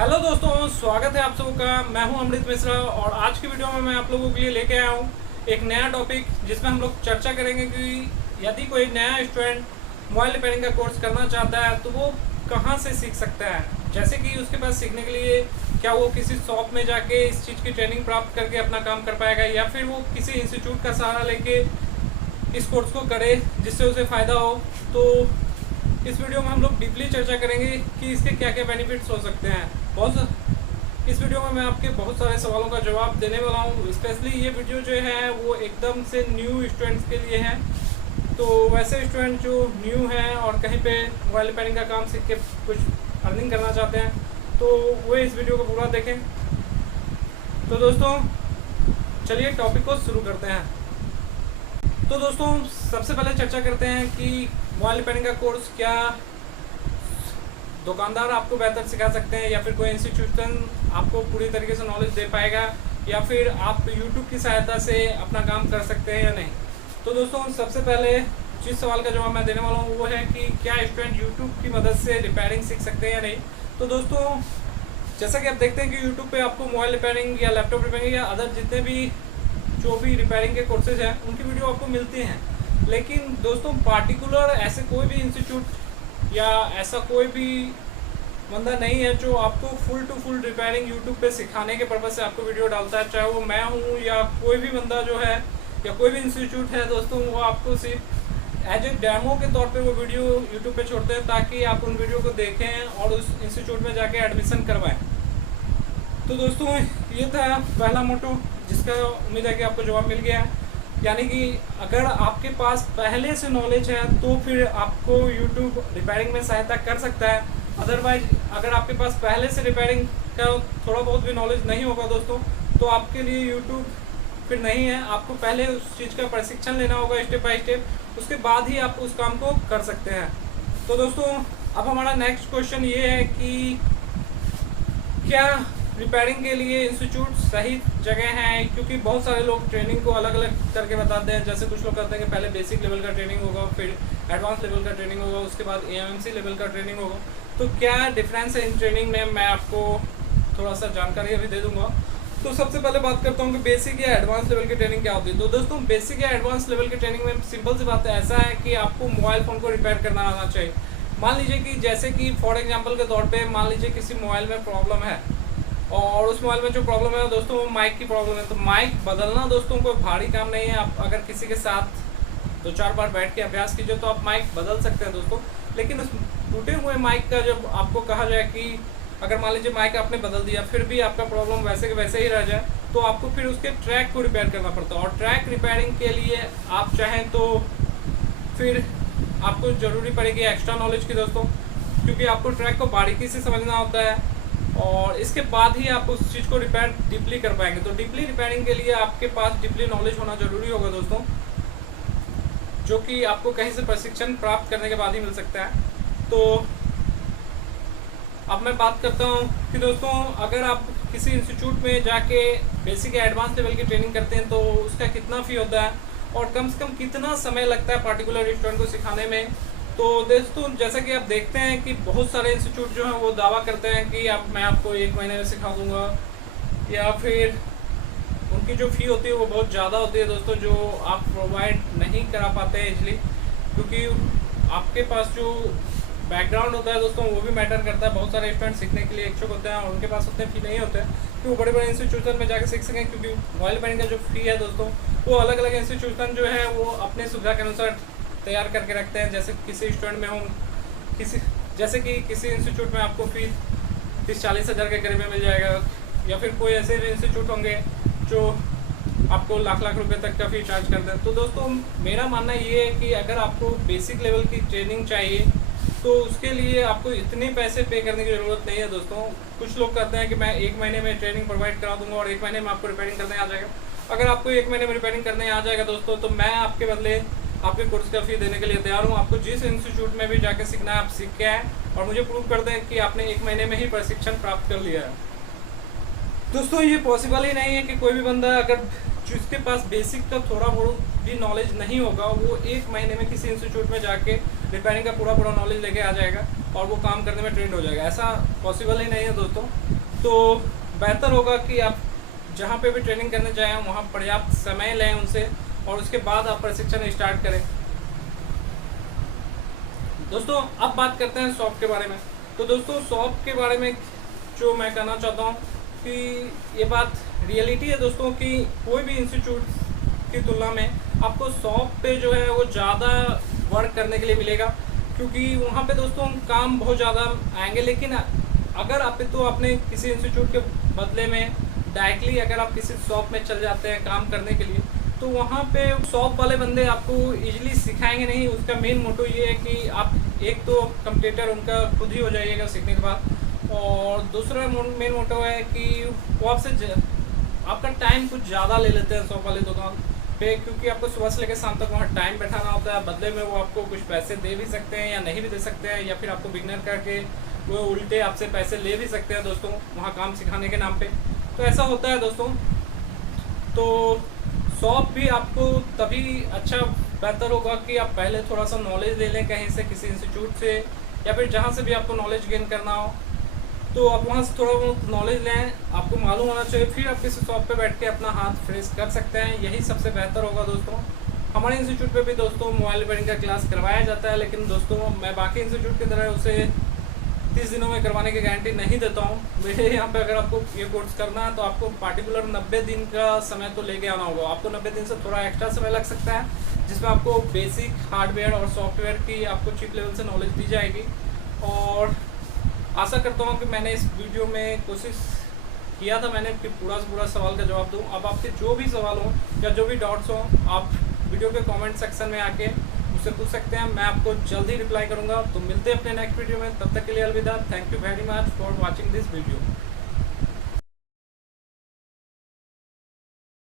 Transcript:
Hello दोस्तों, स्वागत है आप सबों का। मैं हूं अमृत मिश्रा और आज की वीडियो में मैं आप लोगों के लिए लेके आया हूं एक नया टॉपिक जिसमें हम लोग चर्चा करेंगे कि यदि कोई नया स्टूडेंट मोबाइल रिपेयरिंग का कोर्स करना चाहता है तो वो कहां से सीख सकता है। जैसे कि उसके पास सीखने के लिए क्या वो किसी शॉप में जाके इस चीज़ की ट्रेनिंग प्राप्त करके अपना काम कर पाएगा या फिर वो किसी इंस्टीट्यूट का सहारा लेके इस कोर्स को करे जिससे उसे फ़ायदा हो। तो इस वीडियो में हम लोग डीपली चर्चा करेंगे कि इसके क्या क्या बेनिफिट्स हो सकते हैं। इस वीडियो में मैं आपके बहुत सारे सवालों का जवाब देने वाला हूँ। स्पेशली ये वीडियो जो है वो एकदम से न्यू स्टूडेंट्स के लिए है। तो वैसे स्टूडेंट जो न्यू हैं और कहीं पे मोबाइल रिपेयरिंग का काम सीख के कुछ अर्निंग करना चाहते हैं तो वो इस वीडियो को पूरा देखें। तो दोस्तों चलिए टॉपिक को शुरू करते हैं। तो दोस्तों सबसे पहले चर्चा करते हैं कि मोबाइल रिपेयरिंग का कोर्स क्या दुकानदार आपको बेहतर सिखा सकते हैं या फिर कोई इंस्टीट्यूशन आपको पूरी तरीके से नॉलेज दे पाएगा या फिर आप यूट्यूब की सहायता से अपना काम कर सकते हैं या नहीं। तो दोस्तों सबसे पहले जिस सवाल का जवाब मैं देने वाला हूँ वो है कि क्या स्टूडेंट यूट्यूब की मदद से रिपेयरिंग सीख सकते हैं या नहीं। तो दोस्तों जैसा कि आप देखते हैं कि यूट्यूब पे आपको मोबाइल रिपेयरिंग या लैपटॉप रिपेयरिंग या अदर जितने भी जो भी रिपेयरिंग के कोर्सेज हैं उनकी वीडियो आपको मिलती हैं। लेकिन दोस्तों पार्टिकुलर ऐसे कोई भी इंस्टीट्यूट या ऐसा कोई भी बंदा नहीं है जो आपको full to full repairing YouTube पे सिखाने के पर्पज़ से आपको वीडियो डालता है, चाहे वो मैं हूँ या कोई भी बंदा जो है या कोई भी इंस्टीट्यूट है। दोस्तों वो आपको सिर्फ एज ए डेमो के तौर पे वो वीडियो यूट्यूब पे छोड़ते हैं ताकि आप उन वीडियो को देखें और उस इंस्टीट्यूट में जाके एडमिशन करवाएं। तो दोस्तों ये था पहला मोटो जिसका उम्मीद है कि आपको जवाब मिल गया है। यानी कि अगर आपके पास पहले से नॉलेज है तो फिर आपको यूट्यूब रिपेयरिंग में सहायता कर सकता है। अदरवाइज अगर आपके पास पहले से रिपेयरिंग का थोड़ा बहुत भी नॉलेज नहीं होगा दोस्तों तो आपके लिए यूट्यूब फिर नहीं है। आपको पहले उस चीज़ का प्रशिक्षण लेना होगा स्टेप बाय स्टेप, उसके बाद ही आप उस काम को कर सकते हैं। तो दोस्तों अब हमारा नेक्स्ट क्वेश्चन ये है कि क्या रिपेयरिंग के लिए इंस्टीट्यूट सही जगह है, क्योंकि बहुत सारे लोग ट्रेनिंग को अलग अलग करके बताते हैं। जैसे कुछ लोग कहते हैं कि पहले बेसिक लेवल का ट्रेनिंग होगा, फिर एडवांस लेवल का ट्रेनिंग होगा, उसके बाद एएमसी लेवल का ट्रेनिंग होगा। तो क्या डिफरेंस है इन ट्रेनिंग में, मैं आपको थोड़ा सा जानकारी अभी दे दूंगा। तो सबसे पहले बात करता हूँ कि बेसिक या एडवांस लेवल की ट्रेनिंग क्या होती है। तो दोस्तों बेसिक या एडवांस लेवल की ट्रेनिंग में सिंपल सी बात ऐसा है कि आपको मोबाइल फ़ोन को रिपेयर करना आना चाहिए। मान लीजिए कि जैसे कि फॉर एग्जाम्पल के तौर पर मान लीजिए किसी मोबाइल में प्रॉब्लम है और उस मोबाइल में जो प्रॉब्लम है दोस्तों वो माइक की प्रॉब्लम है। तो माइक बदलना दोस्तों कोई भारी काम नहीं है। आप अगर किसी के साथ 2-4 बार बैठ के अभ्यास कीजिए तो आप माइक बदल सकते हैं दोस्तों। लेकिन उस टूटे हुए माइक का जब आपको कहा जाए कि अगर मान लीजिए माइक आपने बदल दिया फिर भी आपका प्रॉब्लम वैसे के वैसे ही रह जाए तो आपको फिर उसके ट्रैक को रिपेयर करना पड़ता है। और ट्रैक रिपेयरिंग के लिए आप चाहें तो फिर आपको ज़रूरी पड़ेगी एक्स्ट्रा नॉलेज की दोस्तों, क्योंकि आपको ट्रैक को बारीकी से समझना होता है और इसके बाद ही आप उस चीज़ को रिपेयर डीपली कर पाएंगे। तो डीपली रिपेयरिंग के लिए आपके पास डीपली नॉलेज होना ज़रूरी होगा दोस्तों, जो कि आपको कहीं से प्रशिक्षण प्राप्त करने के बाद ही मिल सकता है। तो अब मैं बात करता हूँ कि दोस्तों अगर आप किसी इंस्टीट्यूट में जाके बेसिक या एडवांस लेवल की ट्रेनिंग करते हैं तो उसका कितना फ़ी होता है और कम से कम कितना समय लगता है पार्टिकुलर स्टूडेंट को सिखाने में। तो दोस्तों जैसा कि आप देखते हैं कि बहुत सारे इंस्टीट्यूट जो हैं वो दावा करते हैं कि मैं आपको 1 महीने में सिखा दूंगा, या फिर उनकी जो फ़ी होती है वो बहुत ज़्यादा होती है दोस्तों, जो आप प्रोवाइड नहीं करा पाते हैं इजली, क्योंकि आपके पास जो बैकग्राउंड होता है दोस्तों वो भी मैटर करता है। बहुत सारे स्टूडेंट सीखने के लिए इच्छुक होते हैं और उनके पास उतने फ़ी नहीं होते हैं कि वो बड़े बड़े इंस्टीट्यूशन में जाकर सीख सकें, क्योंकि मोबाइल रिपेयरिंग का जो फ़ी है दोस्तों वो अलग अलग इंस्टीट्यूशन जो है वो अपनी सुविधा के अनुसार तैयार करके रखते हैं। जैसे किसी स्टूडेंट में हो किसी इंस्टीट्यूट में आपको फ़ी 30-40 हज़ार के करीब में मिल जाएगा, या फिर कोई ऐसे भी इंस्टीट्यूट होंगे जो आपको लाख रुपए तक का फ़ी चार्ज करते हैं। तो दोस्तों मेरा मानना ये है कि अगर आपको बेसिक लेवल की ट्रेनिंग चाहिए तो उसके लिए आपको इतने पैसे पे करने की ज़रूरत नहीं है दोस्तों। कुछ लोग कहते हैं कि मैं 1 महीने में ट्रेनिंग प्रोवाइड करा दूंगा और 1 महीने में आपको रिपेयरिंग करने आ जाएगा। अगर आपको 1 महीने में रिपेयरिंग करने आ जाएगा दोस्तों तो मैं आपके बदले आपके कोर्स का फ़ी देने के लिए तैयार हूँ। आपको जिस इंस्टीट्यूट में भी जाके सीखना है आप सीख के आए और मुझे प्रूव कर दें कि आपने 1 महीने में ही प्रशिक्षण प्राप्त कर लिया है। दोस्तों ये पॉसिबल ही नहीं है कि कोई भी बंदा अगर जिसके पास बेसिक का थोड़ा बहुत भी नॉलेज नहीं होगा वो 1 महीने में किसी इंस्टीट्यूट में जाके रिपेयरिंग का पूरा पूरा नॉलेज लेके आ जाएगा और वो काम करने में ट्रेंड हो जाएगा। ऐसा पॉसिबल ही नहीं है दोस्तों। तो बेहतर होगा कि आप जहाँ पे भी ट्रेनिंग करने जाएँ वहाँ पर्याप्त समय लें उनसे और उसके बाद आप प्रशिक्षण स्टार्ट करें। दोस्तों अब बात करते हैं शॉप के बारे में। तो दोस्तों शॉप के बारे में जो मैं कहना चाहता हूँ कि ये बात रियलिटी है दोस्तों कि कोई भी इंस्टीट्यूट की तुलना में आपको शॉप पे जो है वो ज़्यादा वर्क करने के लिए मिलेगा, क्योंकि वहाँ पे दोस्तों काम बहुत ज़्यादा आएंगे। लेकिन अगर आप तो अपने किसी इंस्टीट्यूट के बदले में डायरेक्टली अगर आप किसी शॉप में चल जाते हैं काम करने के लिए, तो वहाँ पे शॉप वाले बंदे आपको इजीली सिखाएंगे नहीं। उसका मेन मोटो ये है कि आप एक तो कंप्यूटर उनका खुद ही हो जाइएगा सीखने के बाद, और दूसरा मेन मोटो है कि वो आपसे आपका टाइम कुछ ज़्यादा ले लेते हैं शॉप वाले दुकान पे, क्योंकि आपको सुबह से लेकर शाम तक वहाँ टाइम बैठाना होता है। बदले में वो आपको कुछ पैसे दे भी सकते हैं या नहीं भी दे सकते हैं, या फिर आपको बिगनर करके वो उल्टे आपसे पैसे ले भी सकते हैं दोस्तों वहाँ काम सिखाने के नाम पे। तो ऐसा होता है दोस्तों। तो शॉप भी आपको तभी अच्छा बेहतर होगा कि आप पहले थोड़ा सा नॉलेज ले लें कहीं से, किसी इंस्टीट्यूट से या फिर जहाँ से भी आपको नॉलेज गेन करना हो, तो आप वहाँ से थोड़ा बहुत नॉलेज लें, आपको मालूम होना चाहिए, फिर आप किसी शॉप पे बैठ के अपना हाथ फ्रेश कर सकते हैं। यही सबसे बेहतर होगा दोस्तों। हमारे इंस्टीट्यूट पे भी दोस्तों मोबाइल रिपेयरिंग का क्लास करवाया जाता है, लेकिन दोस्तों मैं बाकी इंस्टीट्यूट की तरह उसे 30 दिनों में करवाने की गारंटी नहीं देता हूँ। मेरे यहाँ पे अगर आपको ये कोर्स करना है तो आपको पार्टिकुलर 90 दिन का समय तो लेके आना होगा। आपको 90 दिन से थोड़ा एक्स्ट्रा समय लग सकता है, जिसमें आपको बेसिक हार्डवेयर और सॉफ्टवेयर की आपको चीप लेवल से नॉलेज दी जाएगी। और आशा करता हूँ कि मैंने इस वीडियो में कोशिश किया था मैंने कि पूरा से पूरा सवाल का जवाब दूँ। अब आपके जो भी सवाल हो या जो भी डाउट्स हो, आप वीडियो के कमेंट सेक्शन में आके मुझसे पूछ सकते हैं, मैं आपको जल्दी रिप्लाई करूँगा। तो मिलते हैं अपने नेक्स्ट वीडियो में, तब तक के लिए अलविदा। Thank you very much for watching this video.